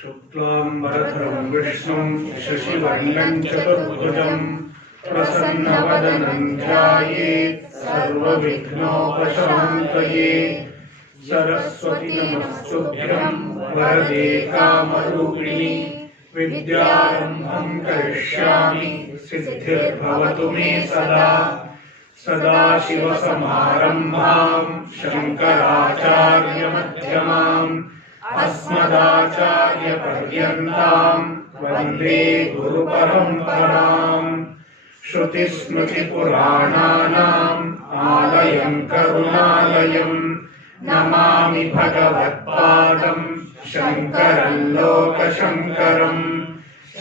शुक्लांबरधरं विष्णुं शशिवर्णं चतुर्भुजं प्रसन्नवदनं ध्यायेत् सर्वविघ्नोपशान्तये। सरस्वती नमस्तुभ्यं वरदे कामरूपिणि विद्यारम्भं करिष्यामि सिद्धिर्भवतु मे सदा। सदाशिवसमारम्भां शङ्कराचार्यमध्यमाम् अस्मदाचार्यपर्यन्तां वन्दे गुरुपरम्पराम्। श्रुतिस्मृतिपुराणानाम् आलयं करुणालयं नमामि भगवत्पादं शङ्करं लोकशङ्करम्।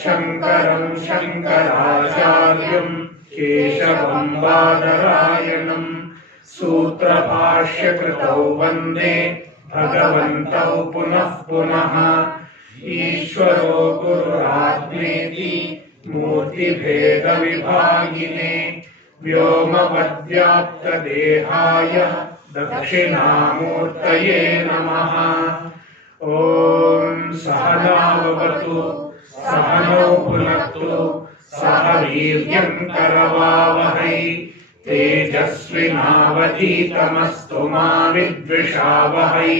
शङ्करं शङ्कराचार्यं केशवं बादरायणं सूत्रभाष्यकृतौ वन्दे भगवन्तौ पुनः पुनः। ईश्वरो गुरुरात्मेति मूर्तिभेदविभागिने व्योमवद्व्याप्तदेहाय दक्षिणामूर्तये नमः। ॐ सहना भवतु सहनौ भुनक्तु सह वीर्यं करवावहै तेजस्विनावधीतमस्तु मा विद्विषावहै।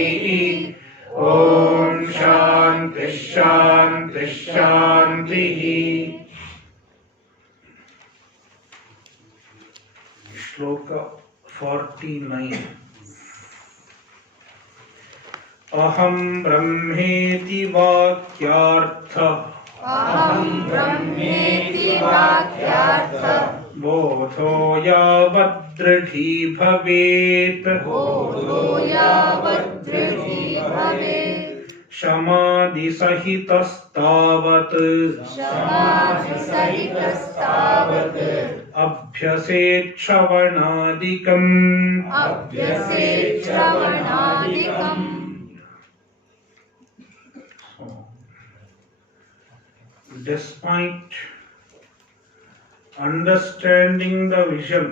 ॐ शान्तिः शान्तिः शान्तिः। श्लोक 49। अहं ब्रह्मेति वाक्यार्थः बोधो यावद्दृढी भवेत् समाधिसहितस्तावत् अभ्यसेत् श्रवणादिकम्। Despite understanding the vision,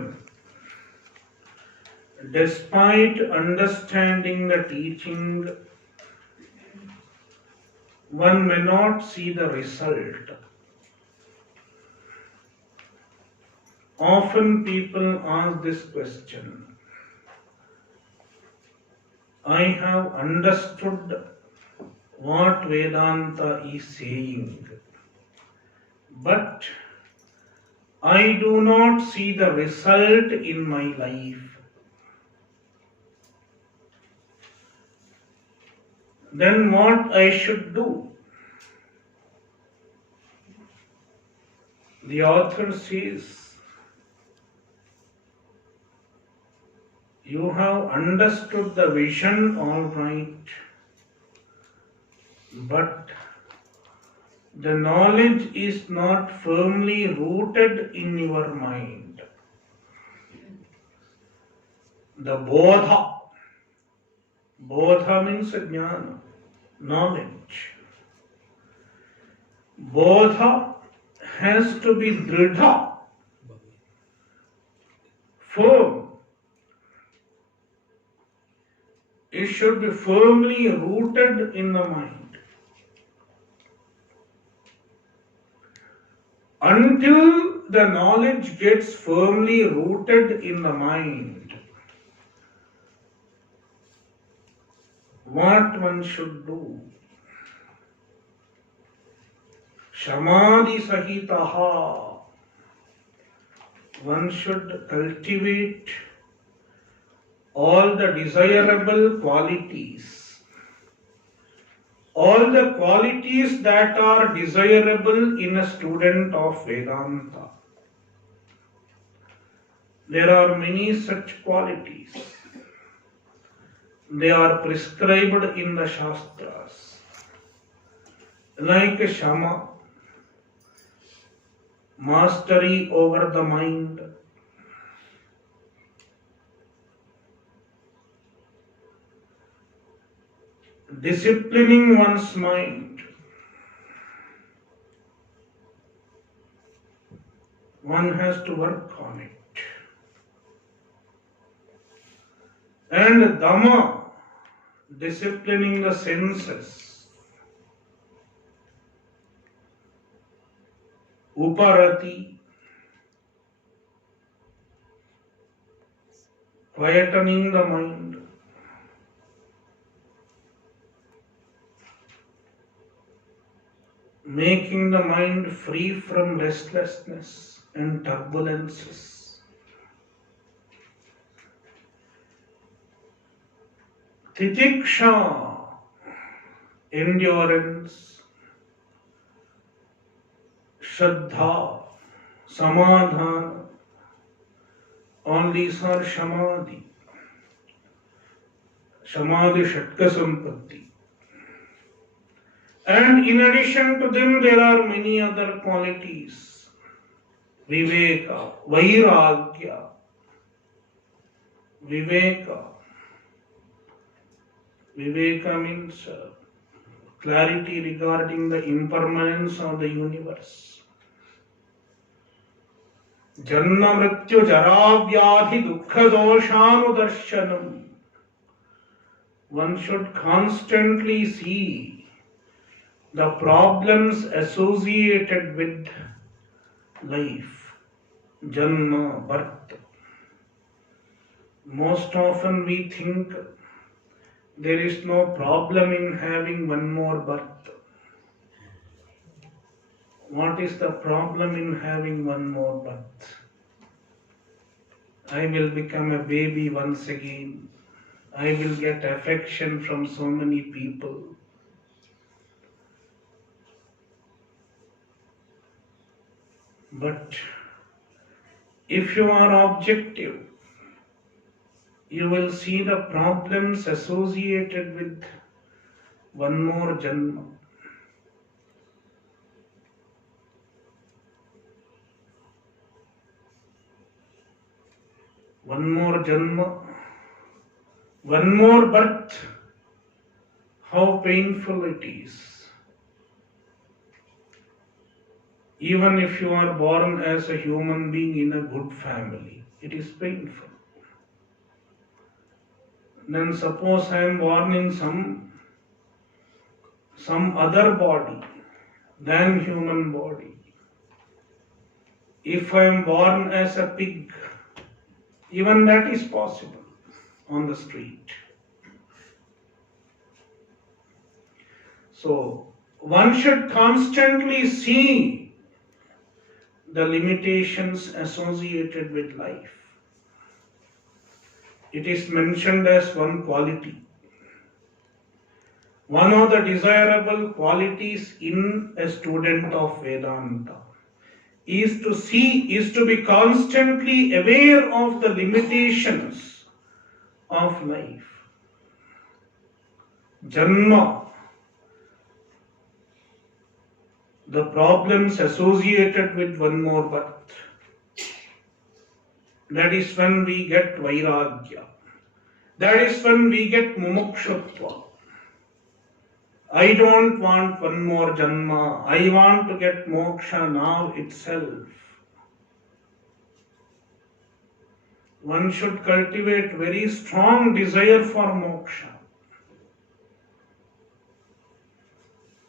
despite understanding the teaching, one may not see the result. Often people ask this question: I have understood what Vedanta is saying, but I do not see the result in my life. Then what I should do? The author says, you have understood the vision all right, but the knowledge is not firmly rooted in your mind. The bodha means jnana, knowledge. Bodha has to be dridha, firm. It should be firmly rooted in the mind. Until the knowledge gets firmly rooted in the mind, what one should do? Samadhi sahitaha. One should cultivate all the desirable qualities. All the qualities that are desirable in a student of Vedanta. There are many such qualities. They are prescribed in the Shastras. Like Shama, mastery over the mind. Disciplining one's mind. One has to work on it. And Dhamma, disciplining the senses. Uparati, quietening the mind. Making the mind free from restlessness and turbulences. Titiksha, endurance. Shraddha, samadhana. All these are samadhi. Samadhi shatka sampatti. And in addition to them, there are many other qualities. Viveka, Vairagya. Viveka. Viveka means clarity regarding the impermanence of the universe. Janma mrityu jara vyadhi dukkha doshanudarshanam. One should constantly see the problems associated with life, janma, birth. Most often we think there is no problem in having one more birth. What is the problem in having one more birth? I will become a baby once again. I will get affection from so many people. But if you are objective, you will see the problems associated with one more janma. One more janma, one more birth, how painful it is. Even if you are born as a human being in a good family, it is painful. Then suppose I am born in some other body than human body. If I am born as a pig, even that is possible on the street. So one should constantly see the limitations associated with life. It is mentioned as one quality. One of the desirable qualities in a student of Vedanta is to be constantly aware of the limitations of life. Janma, the problems associated with one more birth. That is when we get Vairagya. That is when we get Mumukshutva. I don't want one more janma. I want to get moksha now itself. One should cultivate very strong desire for moksha.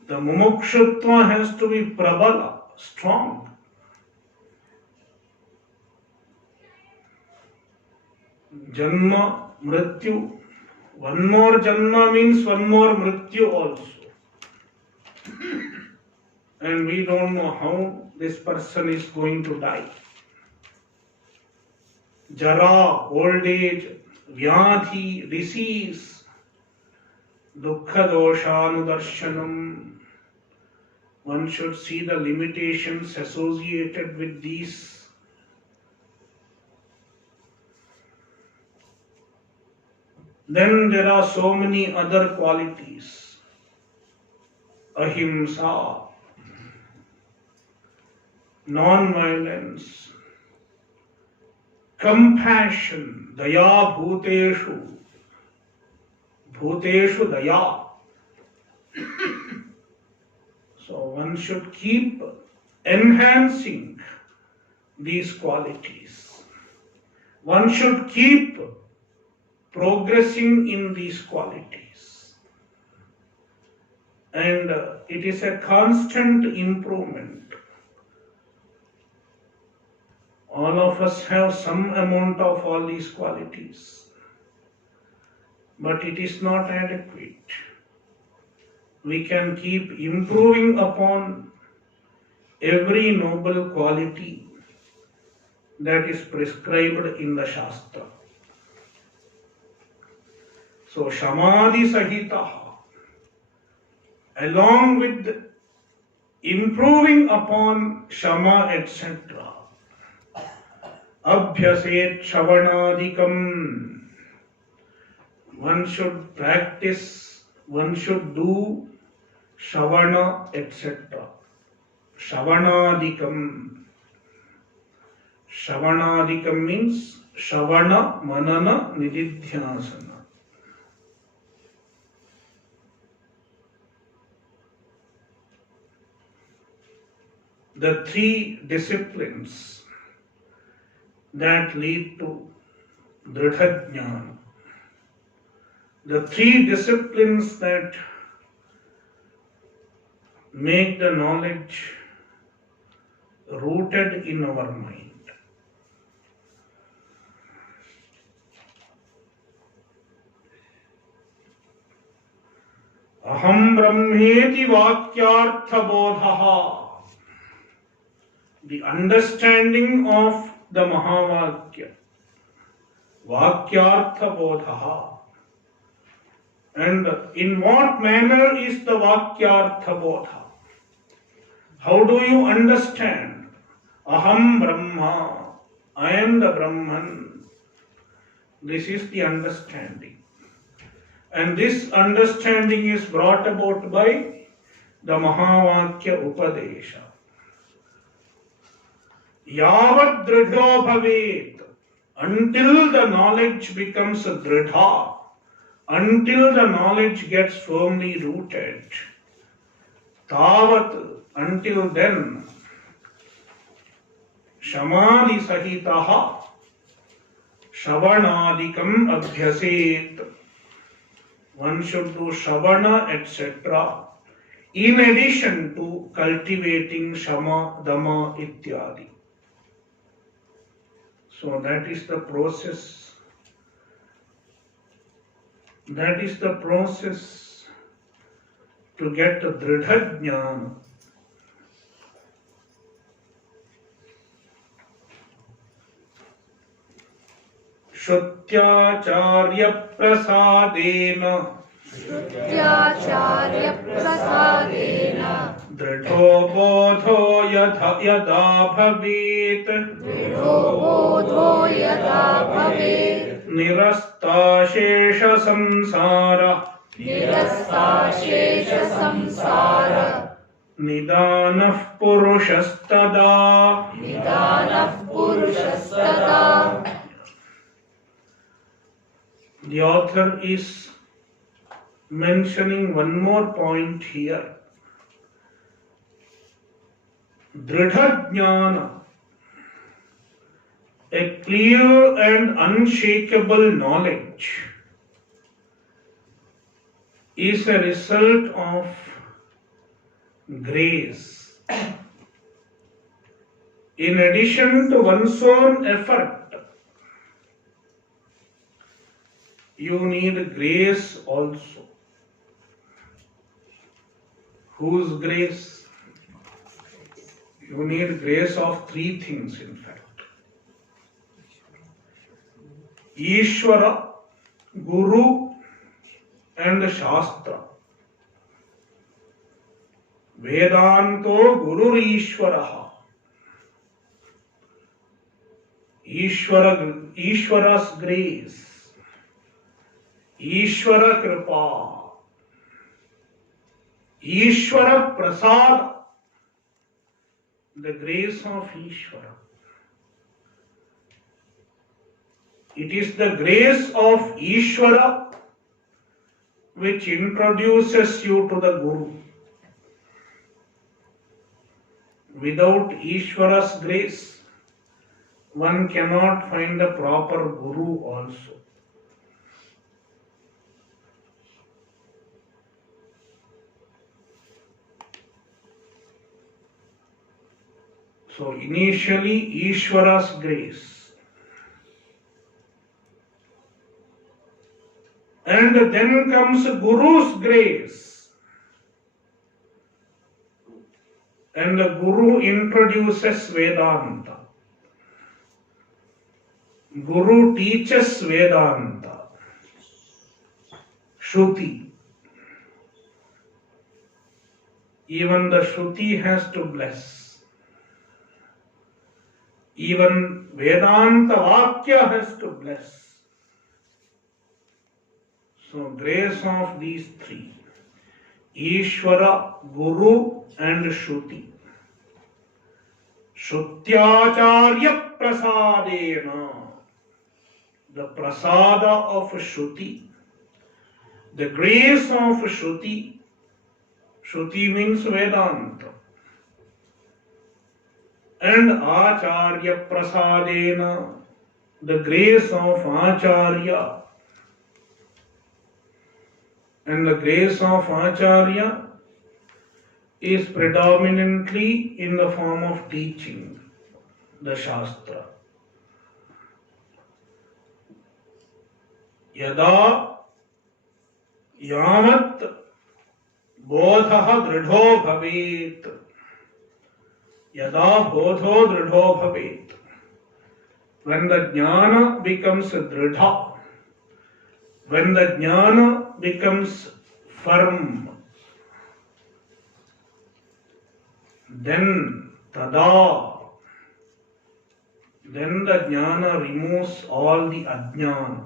The mumukshutva has to be prabala, strong. Janma, mrityu. One more janma means one more mrityu also. And we don't know how this person is going to die. Jara, old age, vyadhi, disease, dukkha doshanudarshanam. One should see the limitations associated with these. Then there are so many other qualities. Ahimsa, non-violence, compassion, daya bhuteshu, bhuteshu daya. So one should keep enhancing these qualities. One should keep progressing in these qualities. And it is a constant improvement. All of us have some amount of all these qualities, but it is not adequate. We can keep improving upon every noble quality that is prescribed in the Shastra. So, Shamadhi Sahitaha, along with improving upon Shama, etc., Abhyaset Shavanadikam, one should practice, one should do Shavana, etc. Shavanadikam. Shavanadikam means Shavana, Manana, Nididhyasana. The three disciplines that lead to Dridhajnana, the three disciplines that make the knowledge rooted in our mind. Aham Brahmeti Vakyartha Bodhaha, the understanding of the Mahavakya, Vakyartha Bodhaha. And in what manner is the Vakyartha Bodha? How do you understand? Aham Brahma, I am the Brahman. This is the understanding. And this understanding is brought about by the Mahavakya Upadesha. Yavat dridho bhavet, until the knowledge becomes dridha, until the knowledge gets firmly rooted. Tavat, until then, Shamadhi Sahitaha, Shavanadikam Abhyaset. One should do Shavana, etc. in addition to cultivating Shama, Dhamma, Ityadi. So that is the process. That is the process to get Dridha Jnana. Shrutyacharya prasadena Dridho bodho yada bhavet Nirasta shesha samsara Nidanah purushastada. The author is mentioning one more point here. Dridha Jnana, a clear and unshakable knowledge, is a result of grace. In addition to one's own effort, you need grace also. Whose grace? You need grace of three things, in fact. Ishvara, Guru, and Shastra. Vedanto Guru Ishvaraha. Ishvara's grace. Ishvara Kripa, Ishvara Prasad, the grace of Ishvara. It is the grace of Ishvara which introduces you to the Guru. Without Ishvara's grace, one cannot find the proper Guru also. So initially Ishvara's grace, and then comes Guru's grace, and the Guru introduces Vedanta. Guru teaches Vedanta, Shruti. Even the Shruti has to bless. Even Vedanta Vakya has to bless. So grace of these three, Ishvara, Guru and Shruti. Shrutyacharya prasadena, the prasada of Shruti, the grace of Shruti. Shruti means Vedanta. And Acharya prasadena, the grace of Acharya. And the grace of Acharya is predominantly in the form of teaching the Shastra. Yada yavat bodha dridho bhavet. Yada bodho dridho bhavet. When the jnana becomes dridha, when the jnana becomes firm, then tada, then the jnana removes all the ajnana.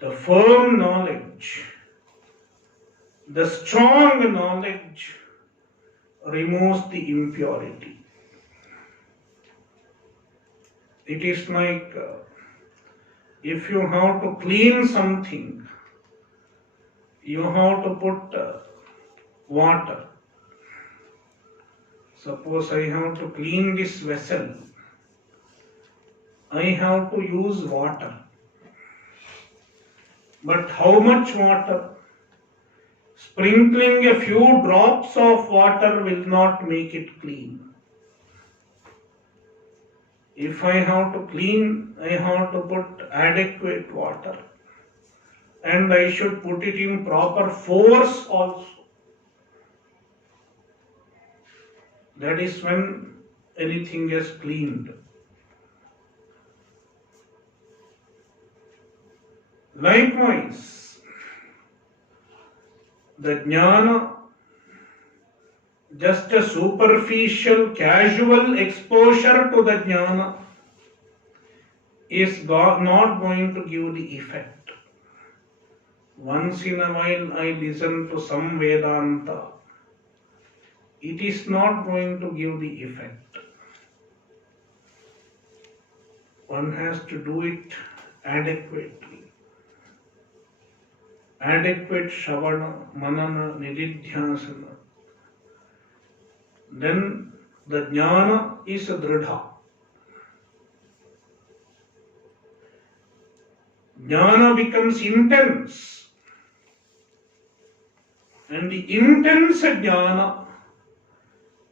The firm knowledge, the strong knowledge removes the impurity. It is like if you have to clean something, you have to put water. Suppose I have to clean this vessel, I have to use water. But how much water? Sprinkling a few drops of water will not make it clean. If I have to clean, I have to put adequate water. And I should put it in proper force also. That is when anything is cleaned. Likewise, the jnana, just a superficial, casual exposure to the jnana is not going to give the effect. Once in a while I listen to some Vedanta, it is not going to give the effect. One has to do it adequately. Adequate Shravana, Manana, Nididhyasana. Then the jnana is a dridha. Jnana becomes intense. And the intense jnana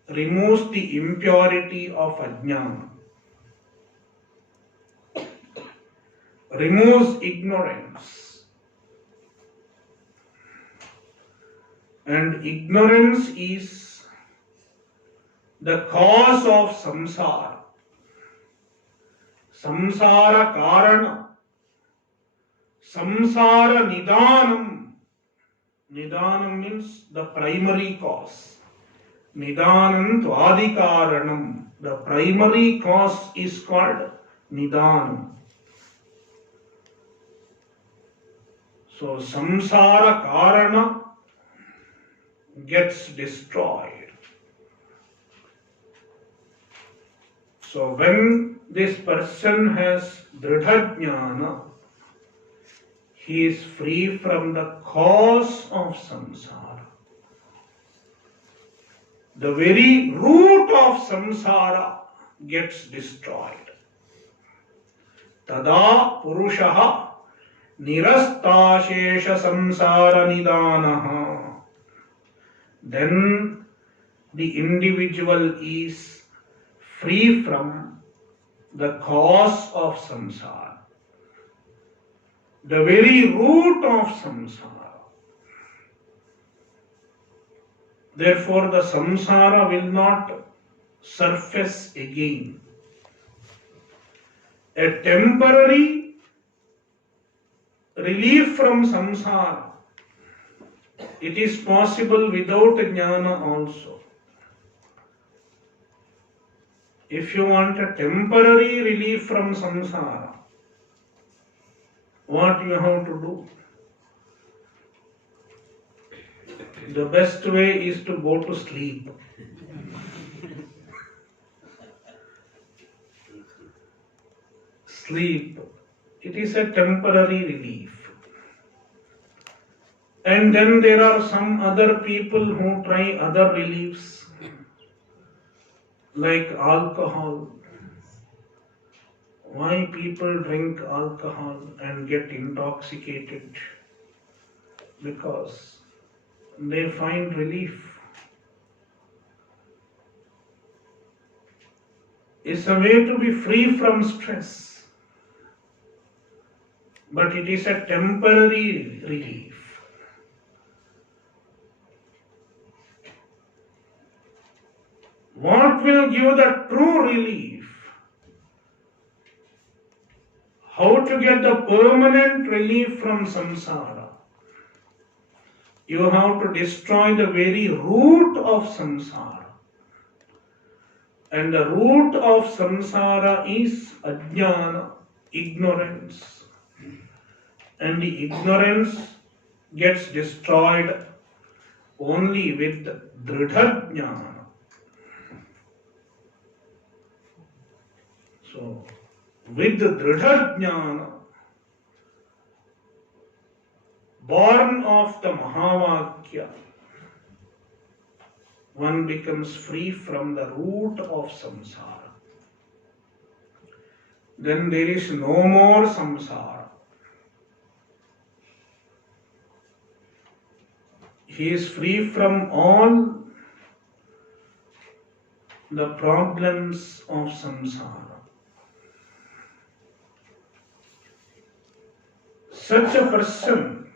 removes the impurity of ajnana. Removes ignorance. And ignorance is the cause of samsara. Samsara karana. Samsara nidanam. Nidanam means the primary cause. Nidanam tvadikaranam. The primary cause is called nidanam. So samsara karana gets destroyed. So when this person has dridha jnana, he is free from the cause of samsara. The very root of samsara gets destroyed. Tada purushaha nirastashesha samsara nidanaha. Then the individual is free from the cause of samsara, the very root of samsara. Therefore, the samsara will not surface again. A temporary relief from samsara, it is possible without jnana also. If you want a temporary relief from samsara, what you have to do? The best way is to go to sleep. Sleep. It is a temporary relief. And then there are some other people who try other reliefs, like alcohol. Why people drink alcohol and get intoxicated? Because they find relief. It's a way to be free from stress, but it is a temporary relief. What will give the true relief? How to get the permanent relief from samsara? You have to destroy the very root of samsara. And the root of samsara is ajnana, ignorance. And the ignorance gets destroyed only with dridha jnana. So, with dridha jnana, born of the Mahavakya, one becomes free from the root of samsara. Then there is no more samsara. He is free from all the problems of samsara. Such a person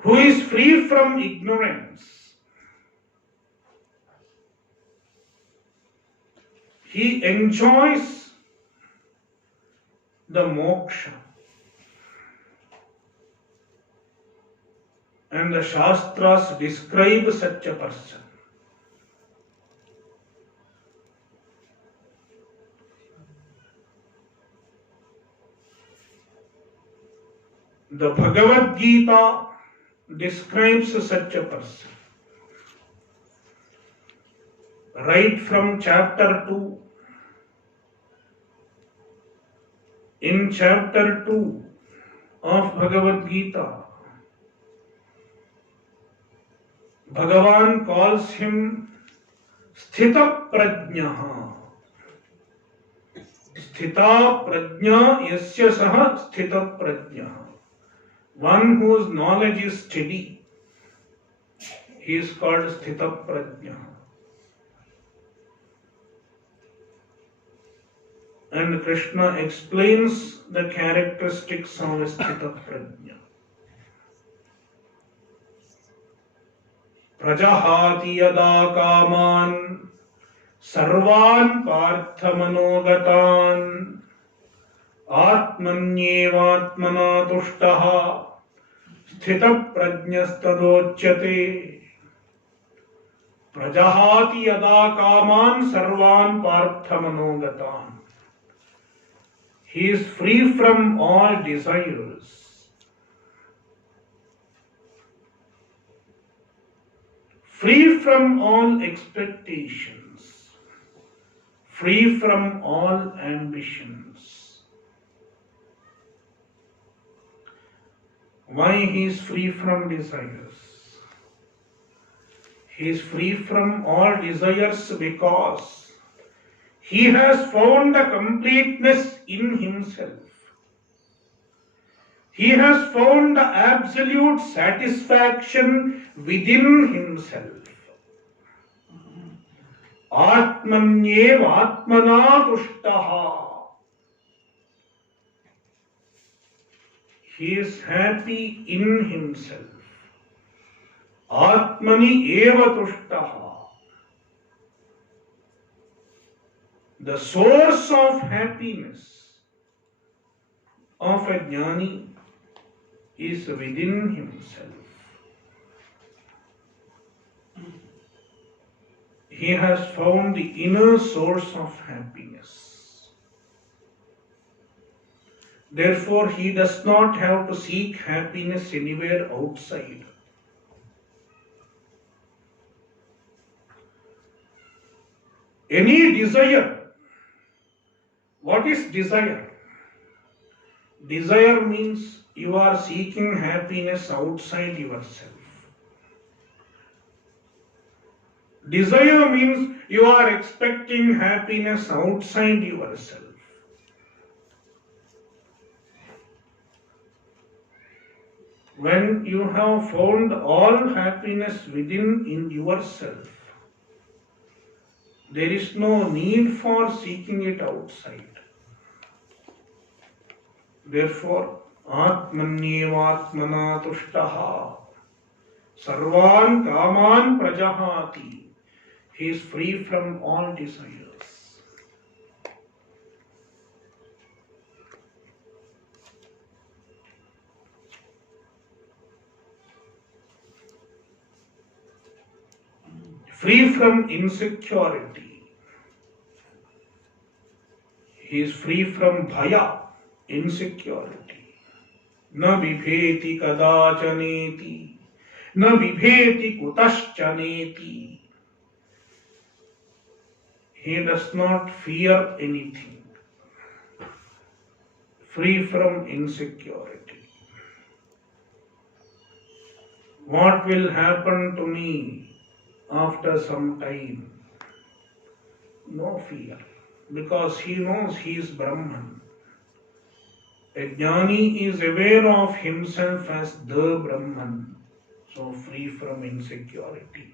who is free from ignorance, he enjoys the moksha. And the Shastras describe such a person. The Bhagavad Gita describes such a person. Right from chapter 2. In chapter 2 of Bhagavad Gita, Bhagavan calls him Sthita Prajnaha. Sthita Prajna Yasya Saha Sthita Prajnaha. One whose knowledge is steady, he is called Sthita Prajna. And Krishna explains the characteristics of Sthita Prajna. Prajahati yada kaman sarvan parthamanogatan atmanyevatmana tushtaha sthita prajnastadochyate. Prajahati yada kaman sarvan parthamanogatan. He is free from all desires, free from all expectations, free from all ambitions. Why he is free from desires? He is free from all desires because he has found the completeness in himself. He has found the absolute satisfaction within himself. Atmanyeva atmana tushtaha. He is happy in himself. Atmani eva tushtaha. The source of happiness of a Gyani is within himself. He has found the inner source of happiness. Therefore, he does not have to seek happiness anywhere outside. Any desire. What is desire? Desire means you are seeking happiness outside yourself. Desire means you are expecting happiness outside yourself. When you have found all happiness within in yourself, there is no need for seeking it outside. Therefore, Atmanyevatmana tushtaha sarvan kaman prajahati. He is free from all desires. Free from insecurity. He is free from bhaya, insecurity. Na vibheti kadachaneti, na vibheti kutaschaneti. He does not fear anything. Free from insecurity. What will happen to me after some time? No fear. Because he knows he is Brahman. A Gyani is aware of himself as the Brahman. So free from insecurity.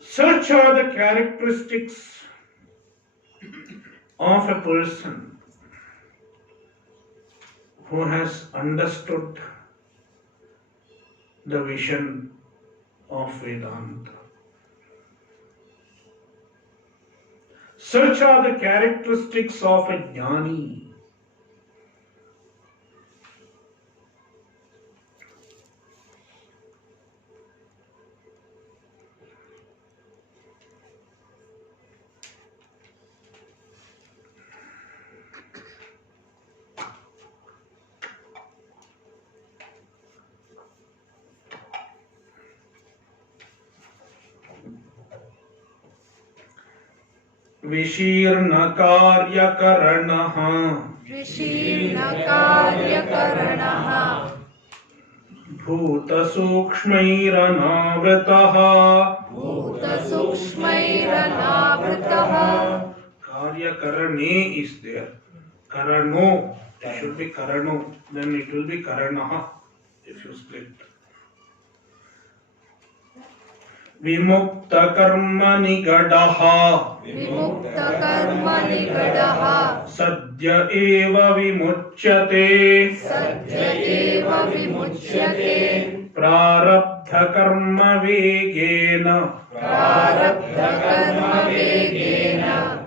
Such are the characteristics of a person who has understood the vision of Vedanta. Such are the characteristics of a Gyani. विशीर्ण कार्यकरणः भूतसूक्ष्मैरनावृतः Karyakarane is there. Karano, it should be Karano, then it will be Karanaha if you split. Vimukta karma nigadaha Sadya eva vimuchyate Prarabdha karma vegena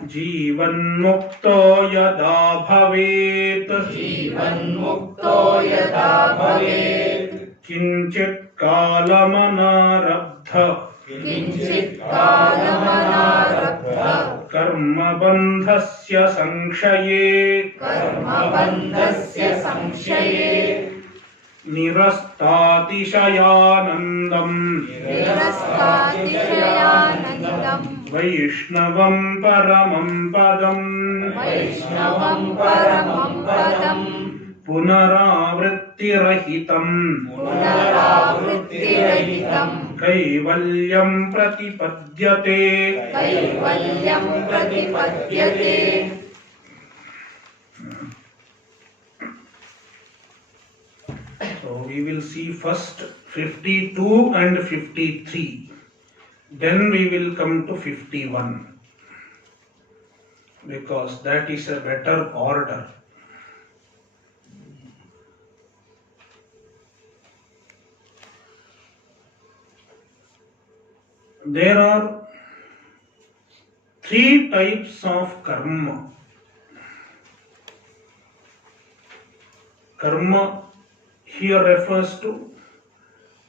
Jeevanmukta yada bhavet Kinchit kalamanarabdha कर्म बंधस्य संक्षये निरस्तातिशयानन्दम् वैष्णवं परमं पदम् पुनरावृत्तिरहितम् कैवल्यं प्रतिपद्यते So we will see first 52 and 53. Then we will come to 51. Because that is a better order. There are three types of karma. Karma here refers to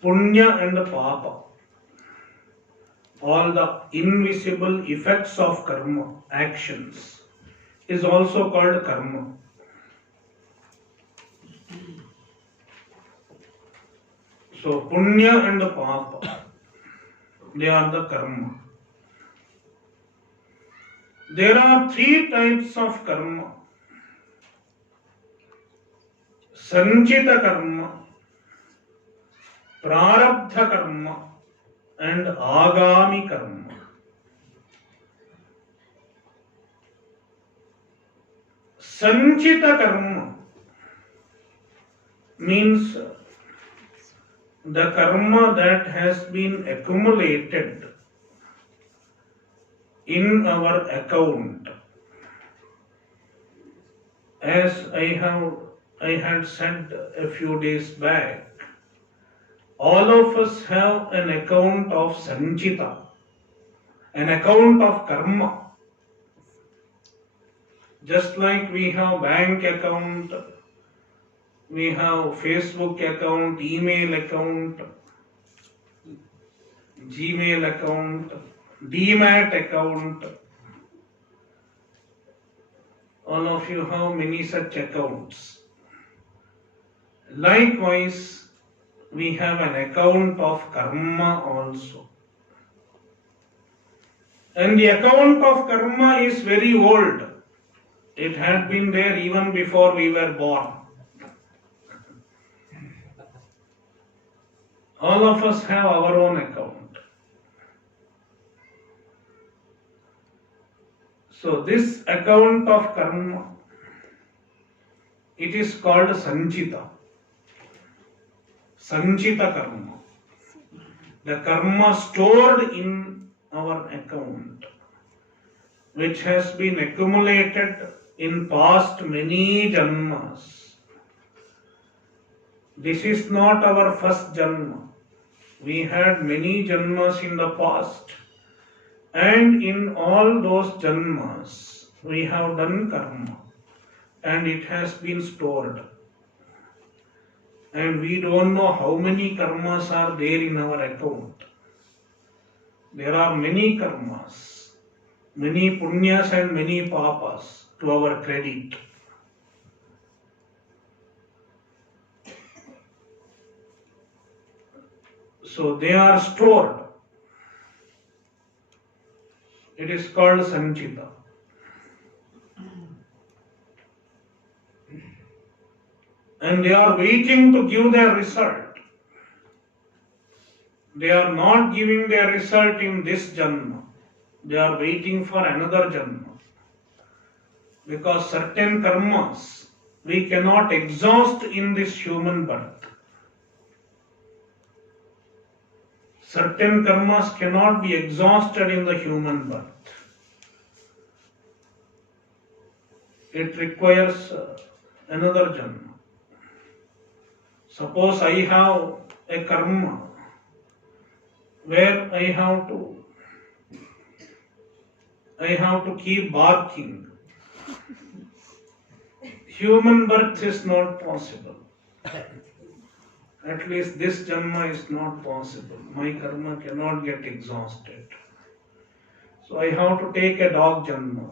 punya and papa. All the invisible effects of karma, actions, is also called karma. So punya and papa, they are the karma. There are three types of karma. Sanchita karma, Prarabdha karma and Agami karma. Sanchita karma means the karma that has been accumulated in our account. As I had said a few days back, all of us have an account of sanchita, an account of karma. Just like we have bank account, we have Facebook account, email account, Gmail account, Demat account. All of you have many such accounts. Likewise, we have an account of karma also. And the account of karma is very old. It had been there even before we were born. All of us have our own account. So this account of karma, it is called sanchita. Sanchita karma. The karma stored in our account, which has been accumulated in past many janmas. This is not our first janma. We had many janmas in the past, and in all those janmas we have done karma, and it has been stored. And we don't know how many karmas are there in our account. There are many karmas, many punyas and many papas to our credit. So they are stored. It is called sanchita. And they are waiting to give their result. They are not giving their result in this janma. They are waiting for another janma. Because certain karmas we cannot exhaust in this human birth. Certain karmas cannot be exhausted in the human birth. It requires another janma. Suppose I have a karma where I have to keep barking. Human birth is not possible. At least this janma is not possible. My karma cannot get exhausted. So I have to take a dog janma.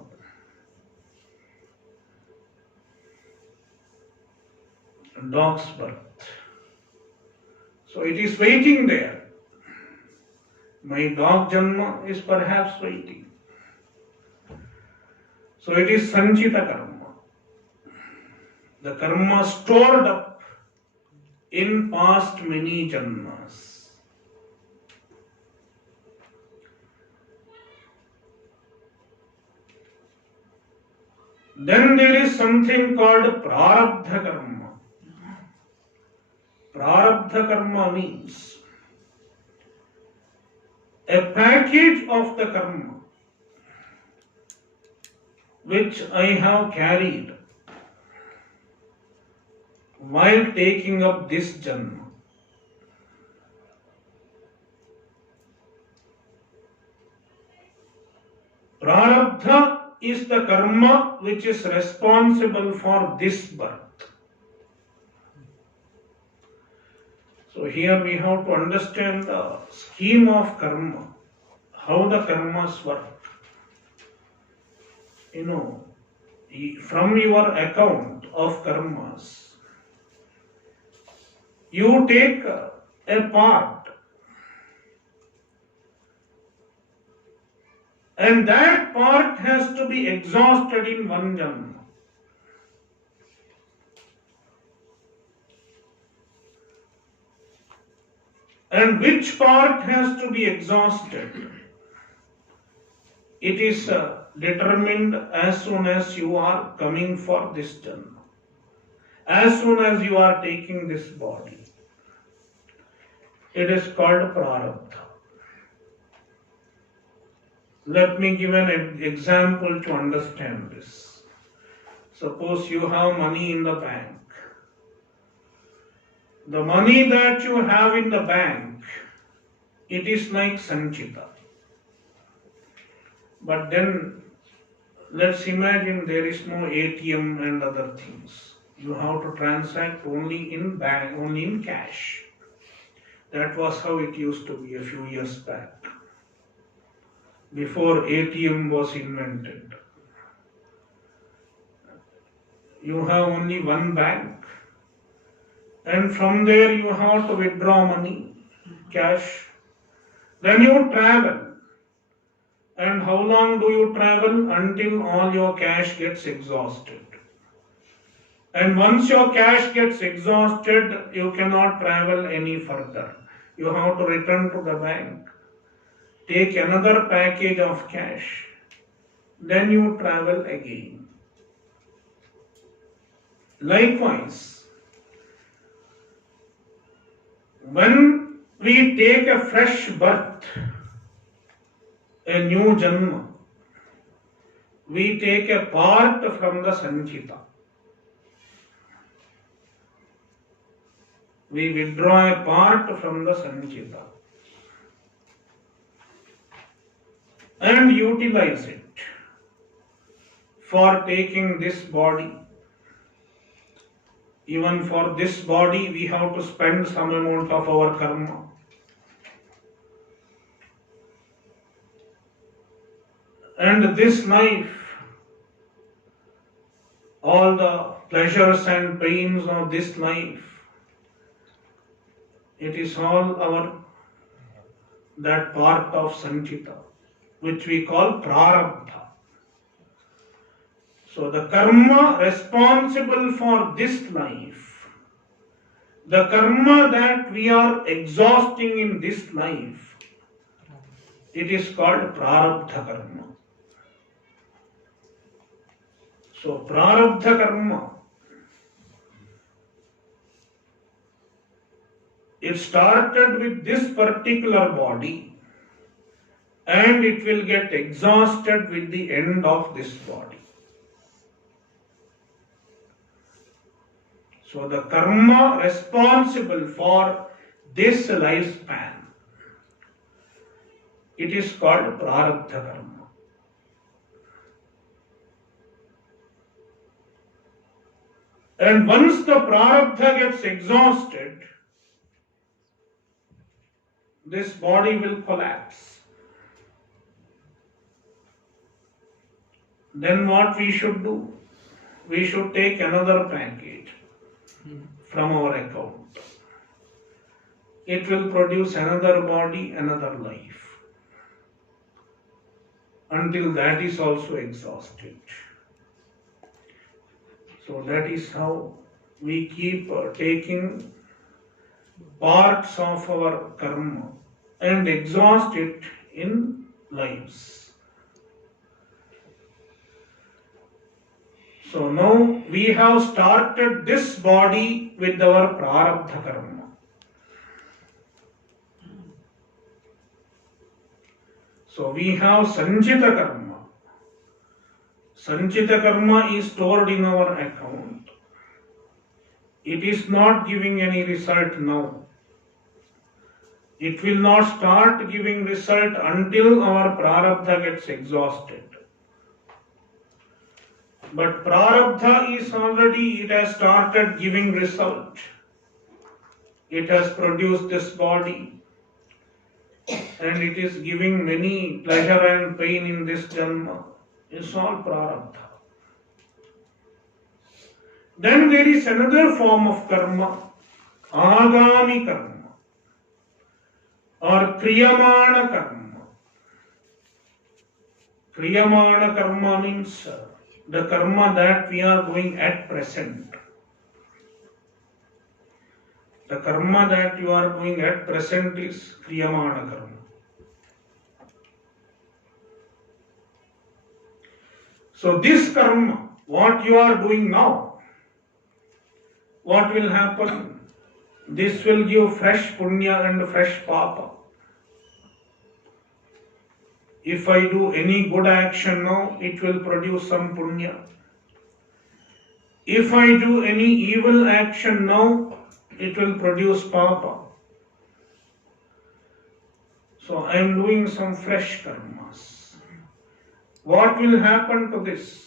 Dog's birth. So it is waiting there. My dog janma is perhaps waiting. So it is sanchita karma. The karma stored up in past many janmas. Then there is something called prarabdha karma. Prarabdha karma means a package of the karma which I have carried while taking up this janma. Prarabdha is the karma which is responsible for this birth. So here we have to understand the scheme of karma, how the karmas work. From your account of karmas, you take a part, and that part has to be exhausted in one janma. And which part has to be exhausted? It is determined as soon as you are coming for this janma, as soon as you are taking this body. It is called Prarabdha. Let me give an example to understand this. Suppose you have money in the bank. The money that you have in the bank, it is like Sanchita. But then, let's imagine there is no ATM and other things. You have to transact only in bank, only in cash. That was how it used to be a few years back, before ATM was invented. You have only one bank, and from there you have to withdraw money, cash. Then you travel. And how long do you travel? Until all your cash gets exhausted. And once your cash gets exhausted, you cannot travel any further. You have to return to the bank, take another package of cash, then you travel again. Likewise, when we take a fresh birth, a new janma, we take a part from the Sanchita. We withdraw a part from the Sanchita and utilize it for taking this body. Even for this body, we have to spend some amount of our karma. And this life, all the pleasures and pains of this life, it is all that part of Sanchita, which we call Prarabdha. So the karma responsible for this life, the karma that we are exhausting in this life, it is called Prarabdha karma. So Prarabdha karma, it started with this particular body and it will get exhausted with the end of this body. So the karma responsible for this lifespan, it is called Prarabdha karma. And once the Prarabdha gets exhausted, this body will collapse. Then what we should do? We should take another package from our account. It will produce another body, another life, until that is also exhausted. So that is how we keep taking parts of our karma and exhaust it in lives. So now we have started this body with our Prarabdha karma. So we have Sanchita Karma. Sanchita Karma is stored in our account. It is not giving any result now. It will not start giving result until our Prarabdha gets exhausted. But Prarabdha is already, it has started giving result. It has produced this body and it is giving many pleasure and pain in this Janma. It's all Prarabdha. Then there is another form of karma, Agami karma or Kriyamana karma. Kriyamana karma means the karma that we are doing at present. The karma that you are doing at present is Kriyamana karma. So this karma, what you are doing now, what will happen? This will give fresh punya and fresh papa. If I do any good action now, it will produce some punya. If I do any evil action now, it will produce papa. So I am doing some fresh karmas. What will happen to this?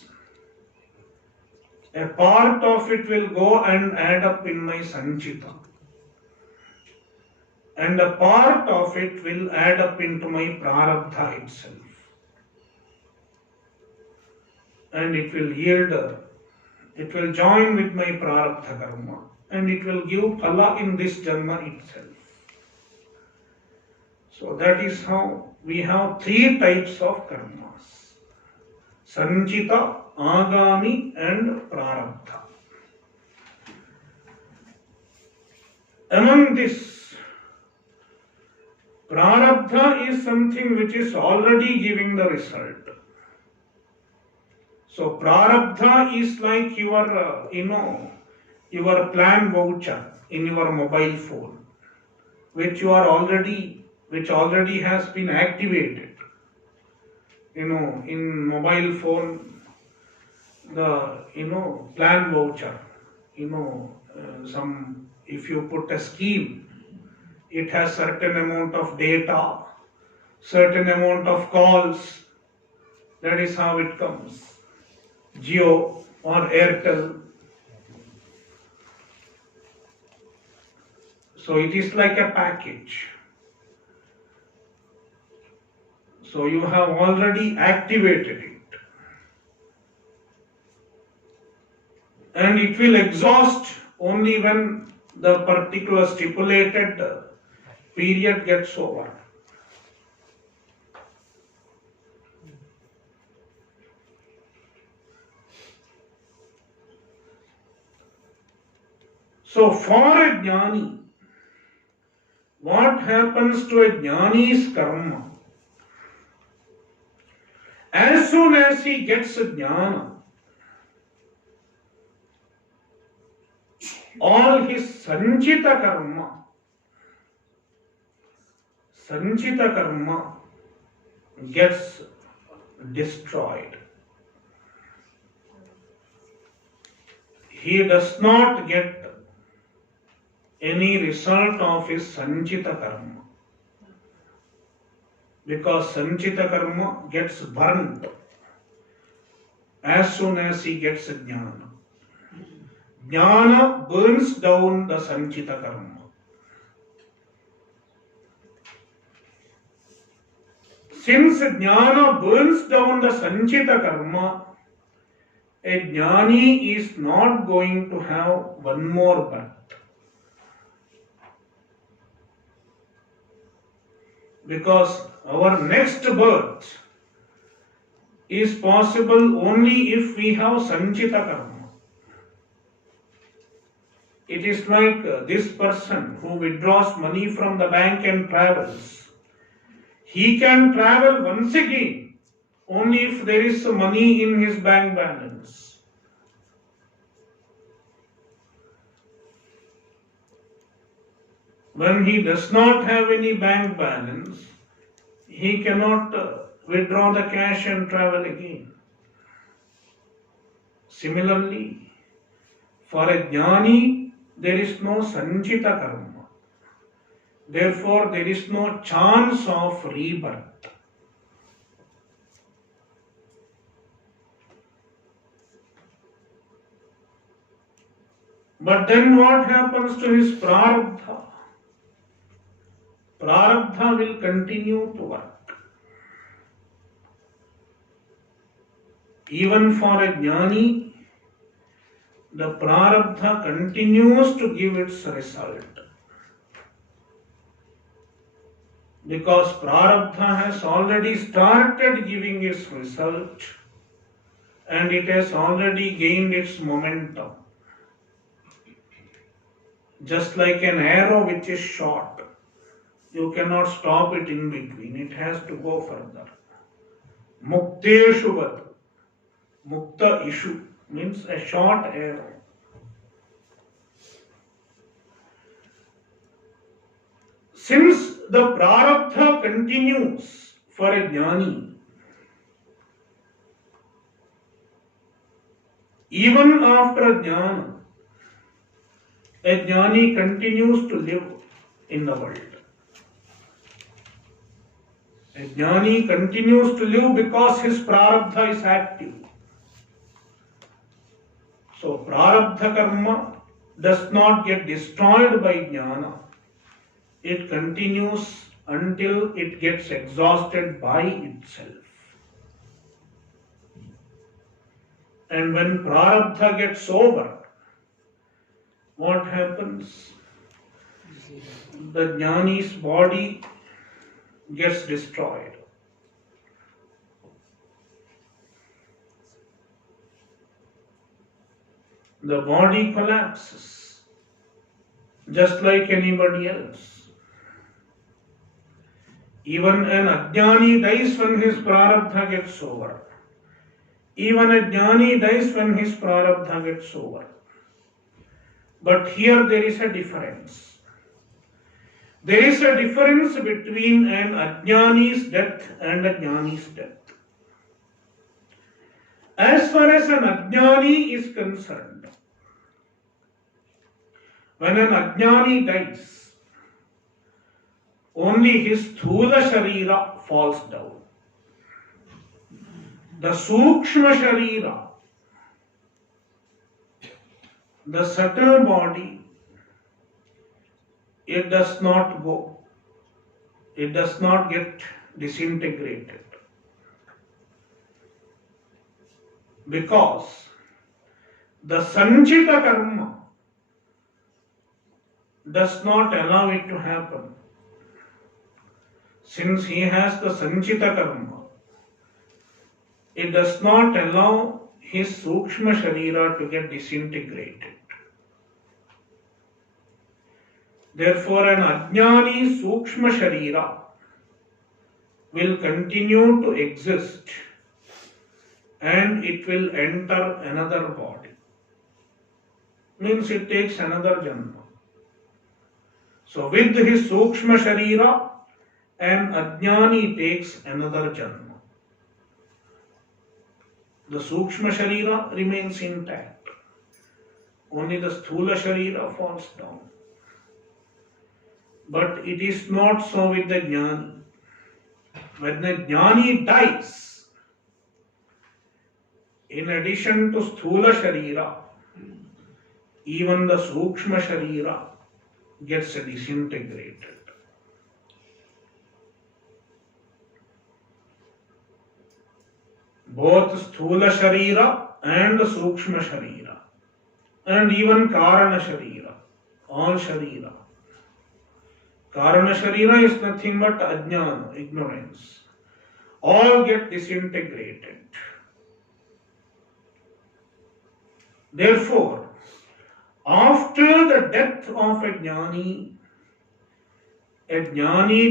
A part of it will go and add up in my sanchita. And a part of it will add up into my prarabdha itself. And it will yield, it will join with my prarabdha karma. And it will give phala in this janma itself. So that is how we have three types of karmas. Sanchita, Agami and Prarabdha. Among this, Prarabdha is something which is already giving the result. So Prarabdha is like your, your plan voucher in your mobile phone, which already has been activated. In mobile phone, the plan voucher, if you put a scheme, it has certain amount of data, certain amount of calls. That is how it comes. Jio or Airtel. So it is like a package. So you have already activated it. And it will exhaust only when the particular stipulated period gets over. So for a Gyani, what happens to a Gyani's karma? As soon as he gets a jnana, all his sanchita karma gets destroyed. He does not get any result of his sanchita karma. Because sanchita karma gets burnt as soon as he gets a jnana. Jnana burns down the sanchita karma. Since jnana burns down the sanchita karma, a jnani is not going to have one more birth. Because our next birth is possible only if we have sanchita karma. It is like this person who withdraws money from the bank and travels. He can travel once again only if there is money in his bank balance. When he does not have any bank balance, he cannot withdraw the cash and travel again. Similarly, for a Gyani, there is no sanchita karma. Therefore, there is no chance of rebirth. But then what happens to his Prarabdha? Prarabdha will continue to work. Even for a Jnani, the Prarabdha continues to give its result. Because Prarabdha has already started giving its result and it has already gained its momentum. Just like an arrow which is shot, you cannot stop it in between, it has to go further. Mukteshu vad. Mukta ishu means a short arrow. Since the Prarabdha continues for a Jnani, even after Jnana, a Jnani continues to live in the world. A Jnani continues to live because his Prarabdha is active. So Prarabdha karma does not get destroyed by Jnana. It continues until it gets exhausted by itself. And when Prarabdha gets over, what happens? The Jnani's body gets destroyed. The body collapses, just like anybody else. Even an Ajnani dies when his Prarabdha gets over. Even a Jnani dies when his Prarabdha gets over. But here there is a difference. There is a difference between an Ajnani's death and a Jnani's death. As far as an Ajnani is concerned, when an Ajnani dies, only his Sthula Sharira falls down. The Sukshma Sharira, the subtle body, it does not go. It does not get disintegrated. Because the Sanchita karma does not allow it to happen. Since he has the Sanchita karma, it does not allow his Sukshma Sharira to get disintegrated. Therefore, an Ajnani Sukshma Sharira will continue to exist and it will enter another body. Means it takes another Janma. So with his Sukshma Sharira, an Ajnani takes another Janma. The Sukshma Sharira remains intact. Only the Sthula Sharira falls down. But it is not so with the Jnani. When the Jnani dies, in addition to Sthula Sharira, even the Sukshma Sharira gets disintegrated. Both Sthula Sharira and Sukshma Sharira, and even Karana Sharira, all Sharira. Karana Sharira is nothing but Ajnana, ignorance. All get disintegrated. Therefore, after the death of a Jnani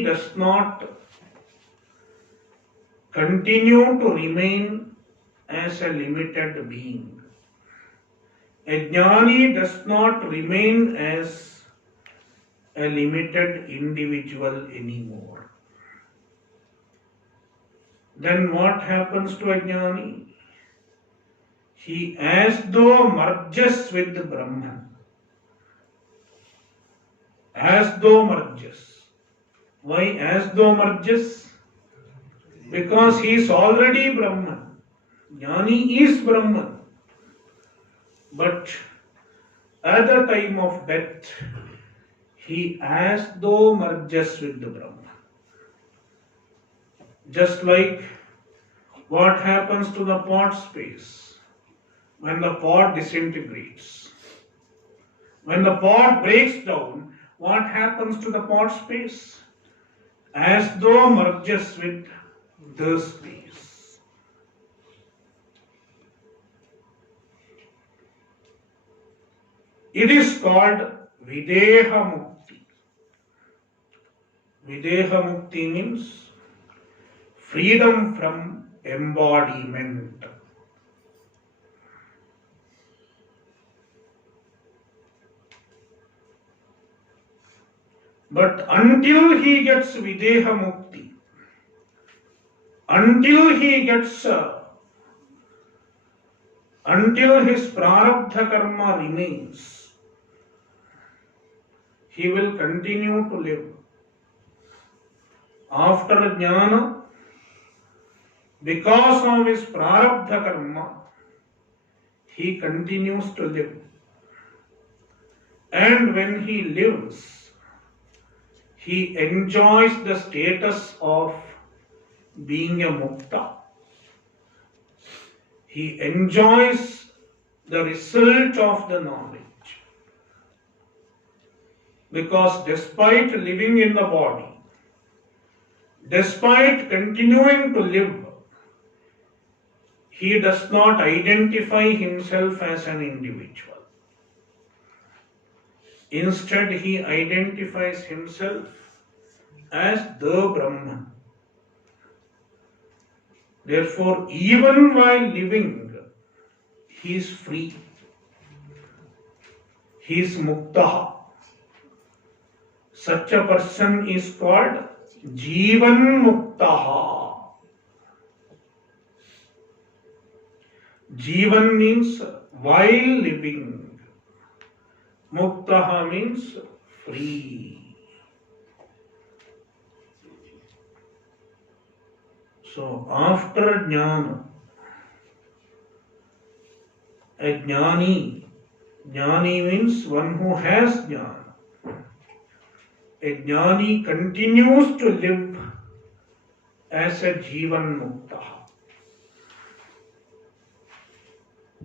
does not continue to remain as a limited being. A Jnani does not remain as a limited individual anymore. Then what happens to a Jnani? He as though merges with the Brahman. As though merges. Why as though merges? Because he is already Brahman. Jnani is Brahman. But at the time of death, he as though merges with the Brahman. Just like what happens to the pot space when the pot disintegrates. When the pot breaks down, what happens to the pot space? As though merges with the space. It is called Videha Mukti. Videha Mukti means freedom from embodiment. But until he gets Videha Mukti, until his Prarabdha karma remains, he will continue to live. After Jnana, because of his Prarabdha karma, he continues to live. And when he lives, he enjoys the status of being a mukta. He enjoys the result of the knowledge. Because despite living in the body, despite continuing to live, he does not identify himself as an individual. Instead, he identifies himself as the Brahman. Therefore, even while living, he is free. He is mukta. Such a person is called Jeevanmukta. Jeevan means while living. Mukta means free. So after Jnana, a Gyani means one who has Jnana. A Gyani continues to live as a Jeevanmukta.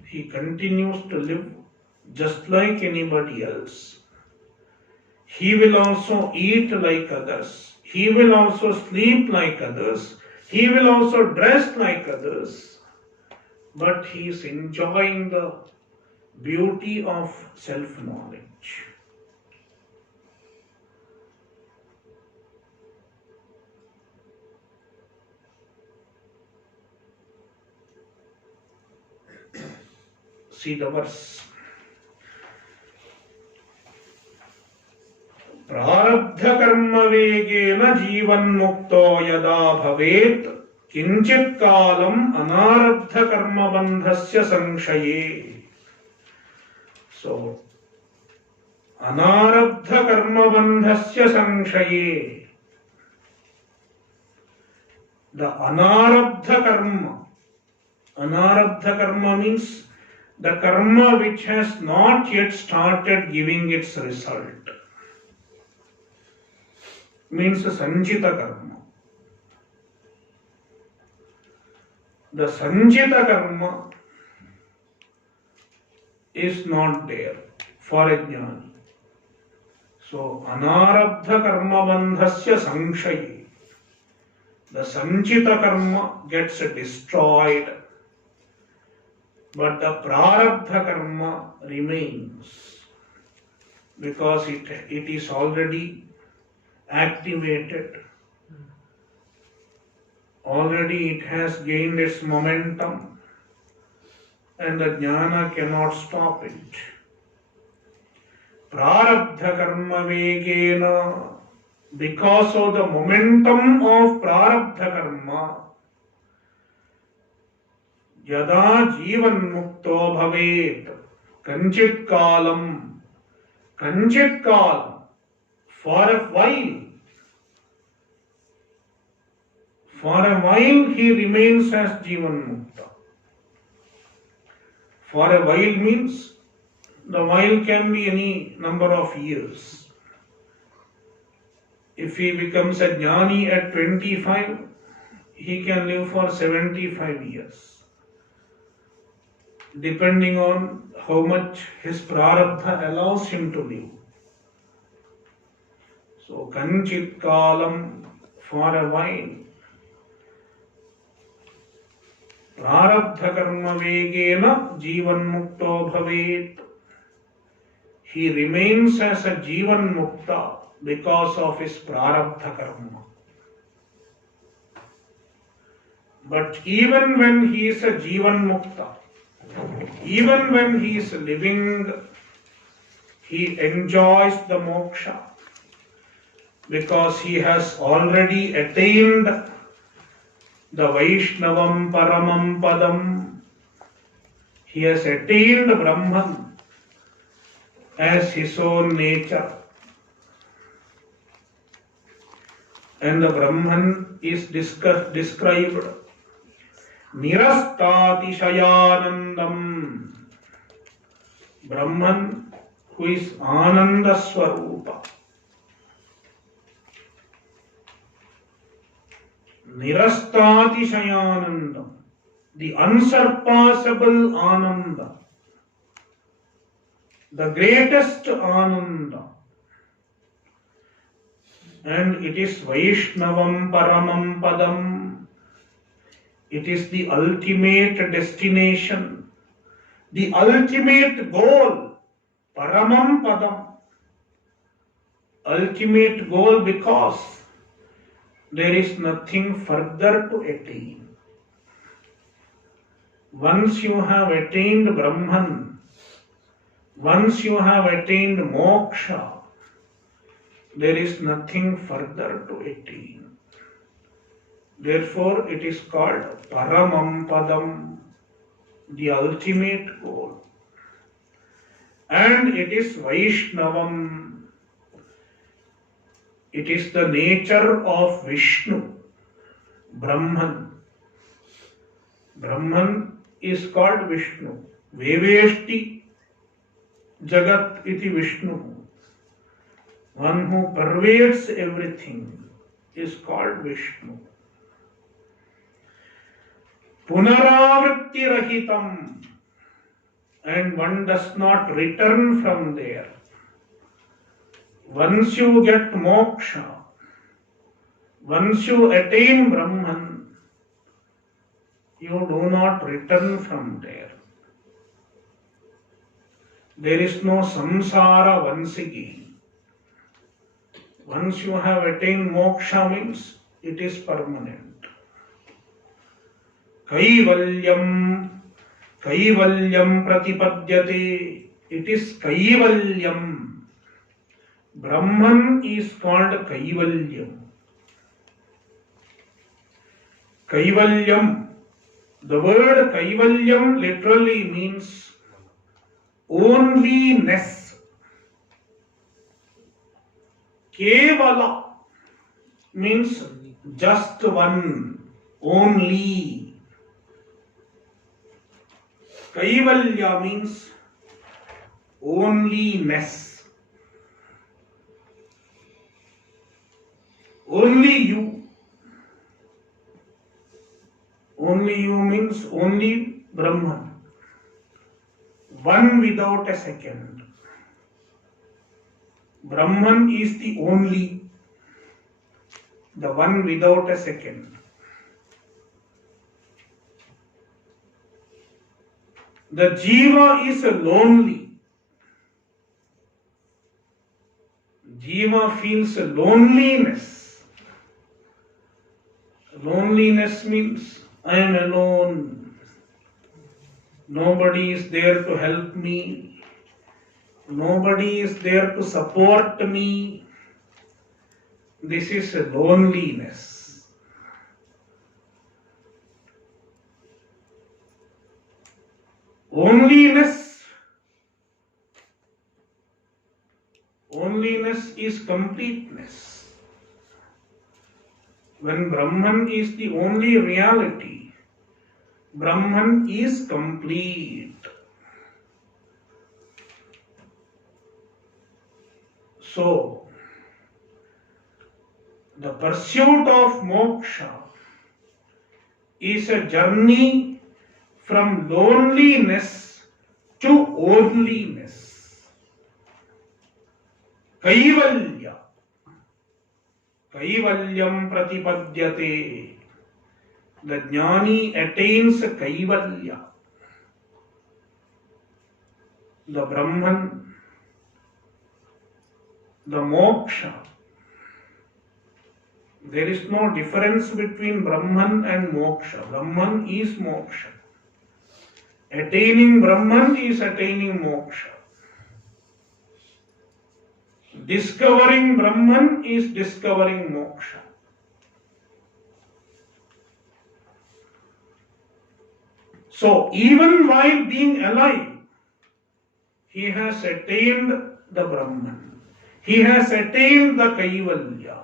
He continues to live just like anybody else. He will also eat like others. He will also sleep like others. He will also dress like others. But he is enjoying the beauty of self-knowledge. See the verse. Prarabdha karma vegena jivanmukto yada bhavet kinchit kalam anarabdha karma bandhasya sangshaye. So, anarabdha karma bandhasya sangshaye. The anarabdha karma means the karma which has not yet started giving its result. Means sanjita karma. The sanjita karma is not there for a jnani. So, anarabdha karma bandhasya sangshaye. The sanjita karma gets destroyed, but the prarabdha karma remains because it is already activated. Already it has gained its momentum and the jnana cannot stop it. Prarabdha karma vegena, because of the momentum of prarabdha karma, Yada Jeevanmukto bhavet kanchit kalam, for a while he remains as Jeevanmukta. For a while means the while can be any number of years. If he becomes a Gyani at 25, he can live for 75 years, depending on how much his Prarabdha allows him to live. So, kanchit kalam, for a while. Prarabdha karma vegena Jeevanmukto bhavet. He remains as a Jeevanmukta because of his Prarabdha karma. But even when he is a Jeevanmukta, even when he is living, he enjoys the moksha because he has already attained the Vaishnavam Paramam Padam. He has attained Brahman as his own nature. And the Brahman is described Nirastati Shayanandam. Brahman who is Ananda Swarupa. Nirastati Shayanandam. The unsurpassable Ananda. The greatest Ananda. And it is Vaishnavam Paramam Padam. It is the ultimate destination, the ultimate goal, Paramam Padam. Ultimate goal because there is nothing further to attain. Once you have attained Brahman, once you have attained moksha, there is nothing further to attain. Therefore, it is called Paramam Padam, the ultimate goal. And it is Vaishnavam. It is the nature of Vishnu, Brahman. Brahman is called Vishnu. Veveshti Jagat iti Vishnu. One who pervades everything is called Vishnu. Punaravritti rahitam, and one does not return from there. Once you get moksha, once you attain Brahman, you do not return from there. There is no samsara once again. Once you have attained moksha means it is permanent. Kaivalyam pratipadyate. It is Kaivalyam. Brahman is called Kaivalyam. Kaivalyam. The word Kaivalyam literally means onlyness. Kevala means just one, only. Kaivalya means onlyness. Only you. Only you means only Brahman. One without a second. Brahman is the only, the one without a second. The Jiva is lonely. Jiva feels loneliness. Loneliness means I am alone. Nobody is there to help me. Nobody is there to support me. This is loneliness. Onlyness is completeness. When Brahman is the only reality, Brahman is complete. So, the pursuit of moksha is a journey from loneliness to onlyness. Kaivalya. Kaivalyam pratipadyate. The Gyani attains Kaivalya. The Brahman, the moksha. There is no difference between Brahman and moksha. Brahman is moksha. Attaining Brahman is attaining moksha. Discovering Brahman is discovering moksha. So, even while being alive, he has attained the Brahman. He has attained the Kaivalya.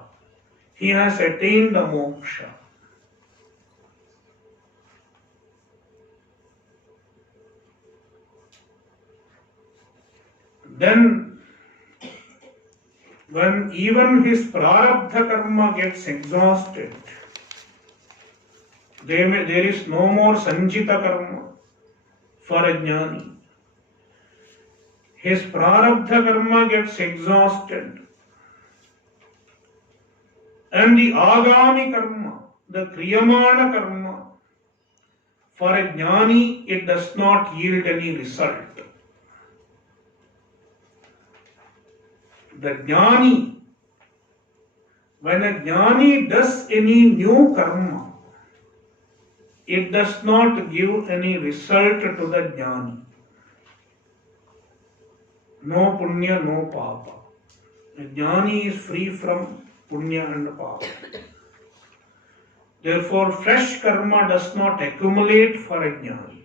He has attained the moksha. Then, when even his Prarabdha karma gets exhausted, there is no more Sanchita karma for a Jnani. His Prarabdha karma gets exhausted, and the Agami karma, the Kriyamana karma, for a Jnani, it does not yield any result. The Gyani, when a Gyani does any new karma, it does not give any result to the Gyani. No punya, no papa. A Gyani is free from punya and papa. Therefore, fresh karma does not accumulate for a Gyani.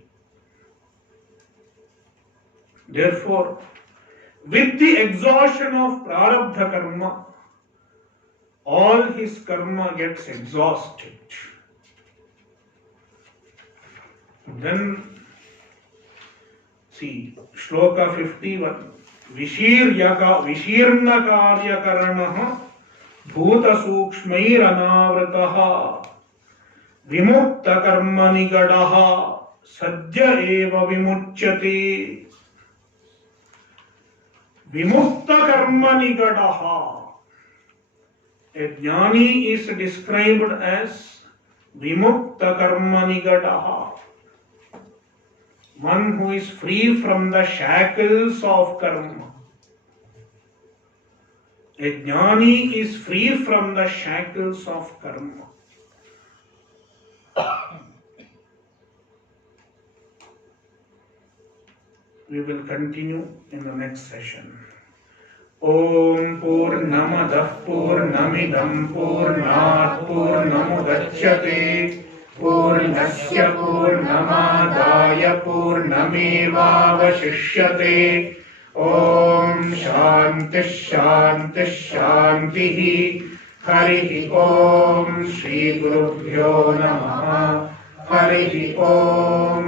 Therefore, with the exhaustion of Prarabdha karma, all his karma gets exhausted. Then, see, Shloka 51. Vishirna karya karanaha bhuta sukshmair anavrataha vimukta karma nigadaha sadya eva vimuchyate. Vimukta karma nigadaha. A Jnani is described as Vimukta karma nigadaha. One who is free from the shackles of karma. A Jnani is free from the shackles of karma. We will continue in the next session. Om Purnamadah Purnamidam Purnat Purnamudachyate Purnasya Purnamadaya Purnamevavashishyate. Om Shanti Shanti Shanti. Harihi Om Shri Gurubhyo Namaha. Harihi Om.